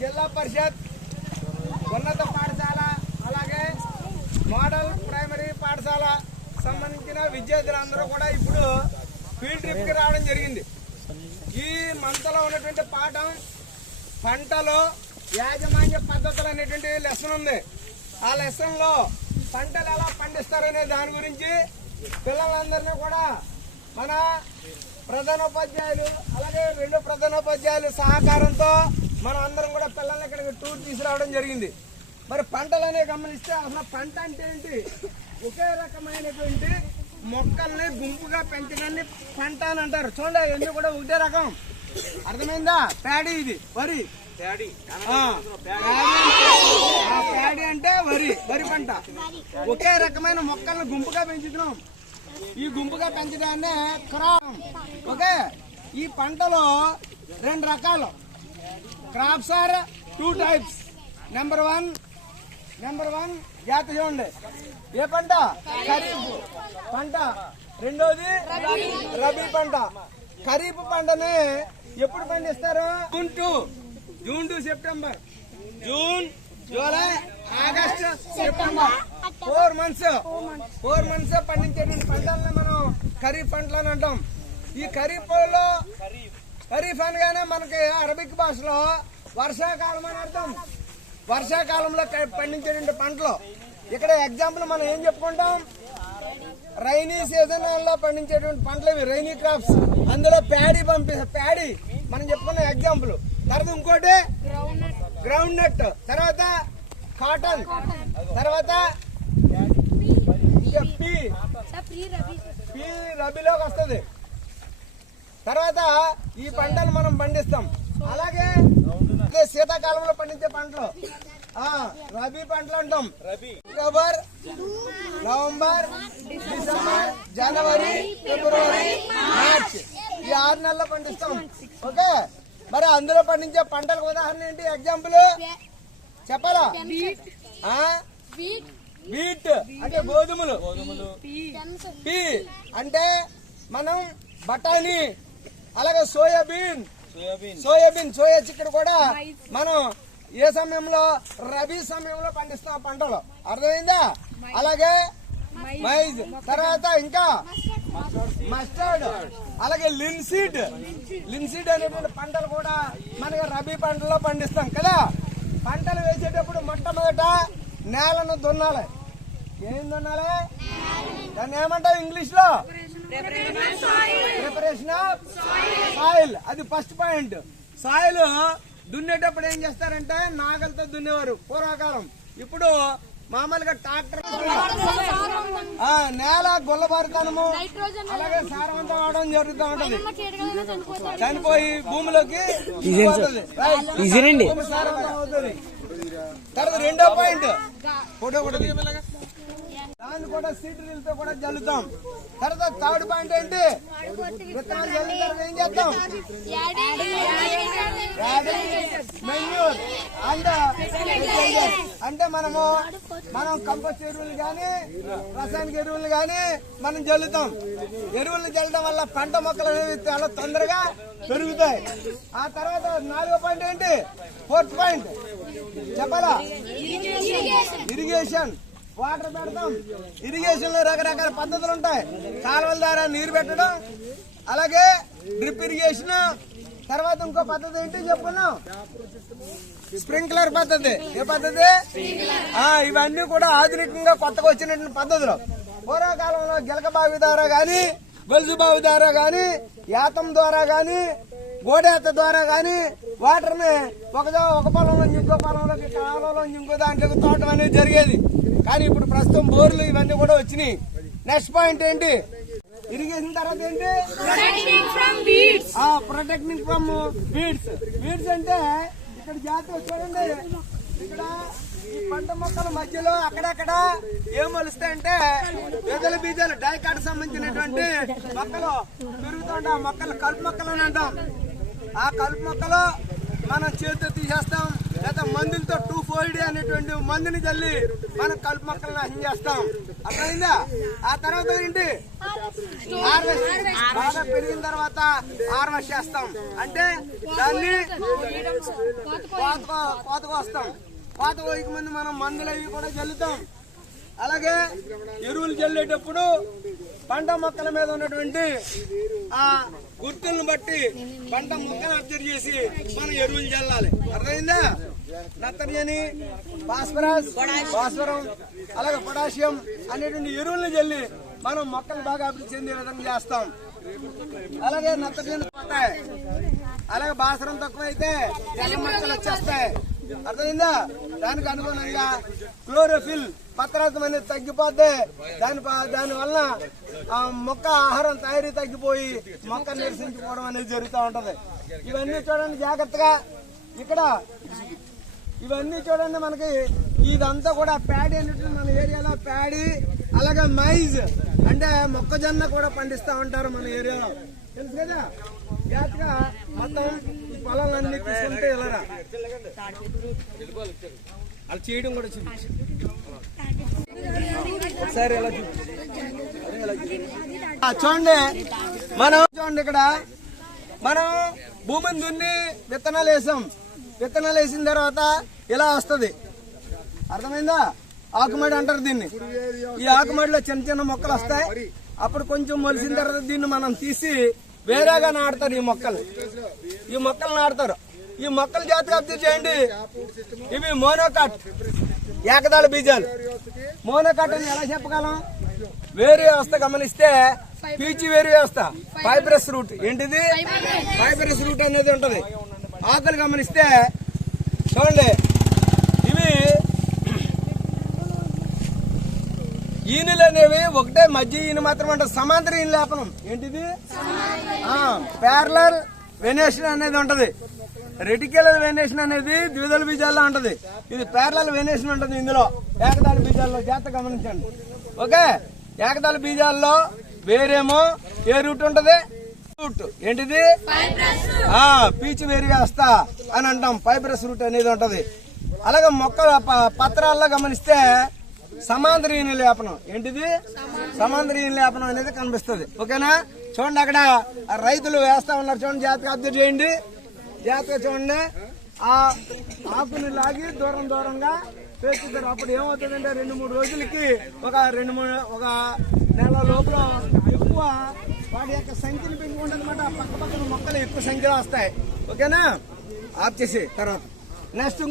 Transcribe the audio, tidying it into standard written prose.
జిల్లా పరిషత్ ఉన్నత పాఠశాల అలాగే మోడల్ ప్రైమరీ పాఠశాల సంబంధించిన విద్యార్థులందరూ కూడా ఇప్పుడు ఫీల్డ్ ట్రిప్ కి రావడం జరిగింది. ఈ మంతలో ఉన్నటువంటి పాఠం పంటలో యాజమాన్య పద్ధతులు అనేటువంటి లెసన్ ఉంది. ఆ లెసన్ లో పంటలు ఎలా పండిస్తారనే దాని గురించి పిల్లలందరినీ కూడా మన ప్రధానోపాధ్యాయులు అలాగే 2 ప్రధానోపాధ్యాయులు సహకారంతో మనం అందరం కూడా పిల్లల్ని ఇక్కడికి టూర్ తీసుకురావడం జరిగింది. మరి పంటలనే గమనిస్తే అసలు పంట అంటే ఏంటి? ఒకే రకమైనటువంటి మొక్కల్ని గుంపుగా పెంచడాన్ని పంట అని అంటారు. చూడండి, ఇవన్నీ కూడా ఒకటే రకం. అర్థమైందా? ప్యాడీ, ఇది వరి. ప్యాడీ అంటే వరి పంట. ఒకే రకమైన మొక్కల్ని గుంపుగా పెంచుతున్నాం. ఈ గుంపుగా పెంచడాన్నే క్రాప్. ఓకే, ఈ పంటలో 2 రకాలు crops are 2 types. Number one జాతి చూడండి. ఏ పంట? ఖరీఫ్ పంట. రెండోది రబీ పంట. ఖరీఫ్ పంటని ఎప్పుడు పండిస్తారు? June to September. June, July, August, September 4 months పండించేటువంటి పంటలని మనం ఖరీఫ్ పంటలు అని అంటాం. ఈ ఖరీఫ్ అనగానే మనకి అరబిక్ భాషలో వర్షాకాలం అని అర్థం. వర్షాకాలంలో పండించేటువంటి పంటలు. ఇక్కడ ఎగ్జాంపుల్ మనం ఏం చెప్పుకుంటాం? రైనీ సీజన్ లో పండించేటువంటి పంటలు ఇవి, రైనీ క్రాప్స్. అందులో ప్యాడీ ప్యాడీ మనం చెప్పుకున్న ఎగ్జాంపుల్. తర్వాత ఇంకోటి గ్రౌండ్ నట్, తర్వాత కాటన్, తర్వాత పీ రబీలోకి వస్తుంది. తర్వాత ఈ పంటలు మనం పండిస్తాం. అలాగే శీతాకాలంలో పండించే పంటలు రబీ పంటలు అంటాం. అక్టోబర్, నవంబర్, డిసెంబర్, జనవరి, ఫిబ్రవరి, మార్చ్ ఈ 6 నెలల్లో పండిస్తాం. ఓకే, మరి అందులో పండించే పంటలకు ఉదాహరణ ఏంటి? ఎగ్జాంపుల్ చెప్పాలా? వీట్ అంటే గోధుమలు. పీ అంటే మనం బఠానీ. అలాగే సోయాబీన్, సోయా చిక్కుడు కూడా మనం ఏ సమయంలో? రబీ సమయంలో పండిస్తాం పంటలు. అర్థమైందా? అలాగే మైజ్, తర్వాత ఇంకా మస్టర్డ్, అలాగే లిన్సీడ్ అనేటువంటి పంటలు కూడా మనకి రబీ పంటల్లో పండిస్తాం కదా. పంటలు వేసేటప్పుడు మొట్టమొదట నేలను దున్నాలి. ఏం దున్నాలి? దాన్ని ఏమంటావు ఇంగ్లీష్ లో? Preparation of soil. అది ఫస్ట్ పాయింట్. సాయిల్ దున్నేటప్పుడు ఏం చేస్తారంటే నాగలతో దున్నేవారు పూర్వకాలం. ఇప్పుడు మామూలుగా ట్రాక్టర్. నేల గుల్లబారుతనము అలాగే సారవంతం అవడం జరుగుతూ ఉంటది. చనిపోయి భూమిలోకి సారవంతం అవుతుంది. తర్వాత 2వ పాయింట్ ఫోటో కూడా దాన్ని కూడా సీడ్రీలతో కూడా జల్లుతాం. తర్వాత 3rd పాయింట్ ఏంటి? విత్తనాలు జల్లిన తర్వాత ఏం చేస్తాం? మెన్యూర్ అంటే మనం కంపోస్ట్ ఎరువులు కానీ రసాయనిక ఎరువులు కానీ మనం జల్లుతాం. ఎరువులను జల్లడం వల్ల పంట మొక్కలు అనేవి చాలా తొందరగా పెరుగుతాయి. ఆ తర్వాత 4వ పాయింట్ ఏంటి? 4th పాయింట్ చెప్పాలా? ఇరిగేషన్. వాటర్ పెడతాం. ఇరిగేషన్ లో రకరకాల పద్ధతులు ఉంటాయి. కాలువల ద్వారా నీరు పెట్టడం, అలాగే డ్రిప్ ఇరిగేషన్. తర్వాత ఇంకో పద్ధతి ఏంటి చెప్పుకున్నాం? స్ప్రింక్లర్ పద్ధతి. ఏ పద్ధతి? ఇవన్నీ కూడా ఆధునికంగా కొత్తగా వచ్చినటువంటి పద్ధతులు. పూర్వకాలంలో గిలక బావి ద్వారా గాని, గొలుసు బావి ద్వారా గాని, యాతం ద్వారా గాని, గోడేత ద్వారా గాని వాటర్ ని ఒక పొలంలో ఇంకో పొలంలోకి, కాలంలో ఇంకో దాంట్లోకి తోటం అనేది జరిగేది. కానీ ఇప్పుడు ప్రస్తుతం బోర్లు ఇవన్నీ కూడా వచ్చినాయి. నెక్స్ట్ పాయింట్ ఏంటి? ఇరిగేషన్ తర్వాత ఏంటి? Protecting from weeds. Protecting from weeds. Weeds అంటే ఇక్కడ జాగ్రత్త చూడండి. ఇక్కడ ఈ పంట మొక్కల మధ్యలో అక్కడక్కడ ఏం మొలుస్తాయంటే విడుదల బీజాలు డైకాట్ సంబంధించినటువంటి మొక్కలు పెరుగుతుంటే ఆ మొక్కలు కలుపు మొక్కలు అని అంటాం. ఆ కలుపు మొక్కలు మనం చేతితో తీసేస్తాం, లేదా మందులతో 2,4-D అనేటువంటి మందుని చల్లి మనం కలుపు మొక్కలు నాశనం చేస్తాం. అర్థమైందా? ఆ తర్వాత ఏంటి? హార్వెస్ట్. బాగా పెరిగిన తర్వాత హార్వెస్ట్ చేస్తాం, అంటే దాన్ని కోత కోస్తాం. కోత కోయక ముందు మనం మందులు అవి కూడా చల్లుతాం. అలాగే ఎరువులు చల్లేటప్పుడు పంట మొక్కల మీద ఉన్నటువంటి ఆ గుర్తులను బట్టి పంట మొక్కలు అబ్జర్వ్ చేసి మనం ఎరువులు చల్లాలి. అర్థమైందా? నత్రజని, భాస్వరం, అలాగే పొటాషియం అనేటువంటి ఎరువులను చల్లి మనం మొక్కలు బాగా అభివృద్ధి చెందే విధంగా చేస్తాం. అలాగే నత్రజని పోతాయి, అలాగే భాస్వరం తక్కువైతే తెల్ల మొక్కలు వచ్చేస్తాయి. అర్థమైందా? దానికి అనుగుణంగా క్లోరోఫిల్ పత్రార్థం అనేది తగ్గిపోతే దాని వలన ఆ మొక్క ఆహారం తయారీ తగ్గిపోయి మొక్క నిరసించుకోవడం అనేది జరుగుతూ ఉంటది. ఇవన్నీ చూడండి జాగ్రత్తగా. ఇక్కడ ఇవన్నీ చూడండి, మనకి ఇదంతా కూడా ప్యాడీ అన్నట్టు మన ఏరియాలో ప్యాడీ, అలాగే మైజ్ అంటే మొక్కజొన్న కూడా పండిస్తూ ఉంటారు మన ఏరియాలో, తెలుసు కదా. జాగ్రత్తగా మొత్తం ఈ పొలాలన్నీ తీసుకుంటే ఇలా అలా చేయడం కూడా చూపించి ఒకసారి ఎలా చూడండి. చూడండి ఇక్కడ మనం భూమిని దున్ని విత్తనాలు వేసాం. విత్తనాలు వేసిన తర్వాత ఇలా వస్తుంది. అర్థమైందా? ఆకుమడి అంటారు దీన్ని. ఈ ఆకుమడిలో చిన్న చిన్న మొక్కలు వస్తాయి. అప్పుడు కొంచెం మొలిసిన తర్వాత దీన్ని మనం తీసి వేరేగా నాటుతారు. ఈ మొక్కలు నాటుతారు. ఈ మొక్కలు జాగ్రత్తగా అబ్జర్వ్ చేయండి. ఇవి మోనోకాట్, ఏకదళ బీజాలు. మోనోకాట్ అని ఎలా చెప్పగలం? వేరు వ్యవస్థ గమనిస్తే పీచి వేరు వ్యవస్థ, ఫైబ్రస్ రూట్. ఏంటిది? ఫైబ్రస్ రూట్ అనేది ఉంటది. ఆకులు గమనిస్తే చూడండి, ఇవి ఈనులు అనేవి ఒకటే మధ్య ఈయన మాత్రం అంటే సమాంతర ఈయన లేపనం. ఏంటిది? ప్యారలల్ వెనేషన్ అనేది ఉంటది. రెటిక్యులర్ వెనేషన్ అనేది ద్విదళ బీజాల్లో ఉంటది. ఇది ప్యారలల్ వెనేషన్ ఉంటది ఇందులో ఏకదళ బీజాల్లో. జాగ్రత్త గమనించండి. ఓకే, ఏకదళ బీజాల్లో వేరేమో ఏ రూట్ ఉంటది? రూట్. ఏంటిది? పీచు వేరు వ్యవస్థ అని అంటాం. ఫైబ్రస్ రూట్ అనేది ఉంటది. అలాగే మొక్కల పత్రాల్లో గమనిస్తే సమాంతరీయ లేపనం. ఏంటిది? సమాంతరీయ లేపనం అనేది కనిపిస్తుంది. ఓకేనా? చూడండి, అక్కడ రైతులు వేస్తా ఉన్నారు. చూడండి, జాగ్రత్తగా అబ్జర్వ్ చేయండి. జాగ్రత్తగా చూడండి. ఆ ఆకుని లాగి దూరంగా వేస్తున్నారు. అప్పుడు ఏమవుతుందంటే 2-3 రోజులకి ఒక నెల లోపల ఎక్కువ వాటి యొక్క సంఖ్యను పెంచుకుంటుంది అనమాట. పక్కన మొక్కలు ఎక్కువ సంఖ్యలో వస్తాయి. ఓకేనా? ఆఫ్ చేసి తర్వాత నెక్స్ట్